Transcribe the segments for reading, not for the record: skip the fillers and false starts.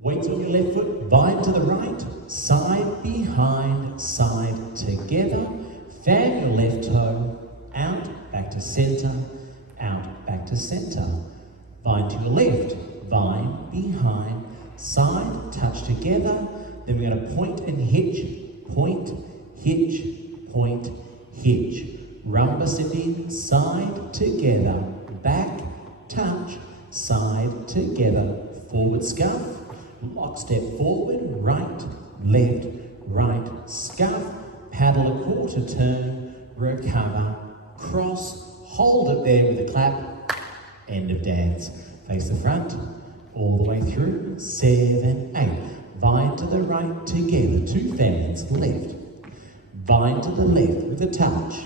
Weights on your left foot, vine to the right, side, behind, side, together. Fan your left toe, out, back to centre, out, back to centre. Vine to your left, vine, behind, side, touch together. Then we're going to point and hitch, point, hitch, point, hitch. Rumba step in, side, together, back, touch, side, together, forward scuff, lock step forward, right, right, scuff, paddle a quarter turn, recover, cross, hold it there with a clap, end of dance. Face the front, all the way through, 7, 8. Vine to the right, together, 2 fans, left. Vine to the left with a touch.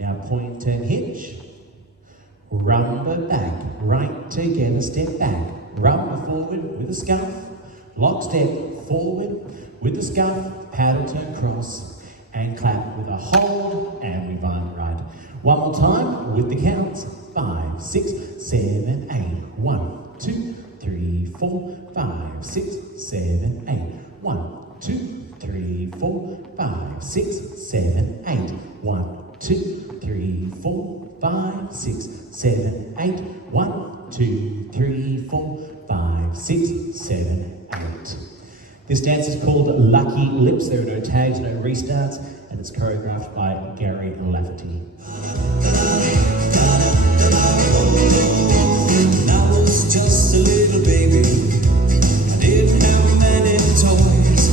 Now point and hitch. Rumba back, right together, step back. Rumba forward with a scuff. Lock step forward with the scuff. Paddle turn cross and clap with a hold, and we vine right. One more time with the counts. 5, 6, 7, 8. 1, 2, 3, 4, 5, 6, 7, 8. 1, 2, 3, 4, 5, 6, 7, 8. 1, 2, 3, 4, 5, 6, 7, 8. 1, 2, 3, 4, 5, 6, 7, 8. This dance is called Lucky Lips. There are no tags, no restarts, and it's choreographed by Gary Lafferty. I was just a little baby. I didn't have many toys,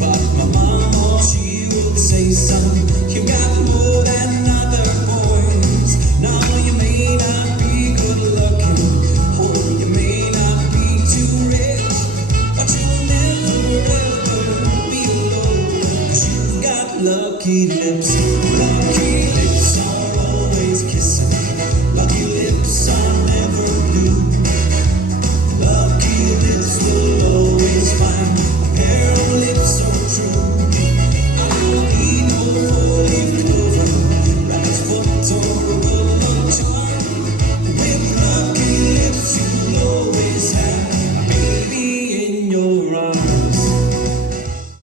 but my mama, she would say, son, you got more than other boys. Now you may not be good looking, or you may not be too rich, but you'll never ever be alone, 'cause you got lucky lips.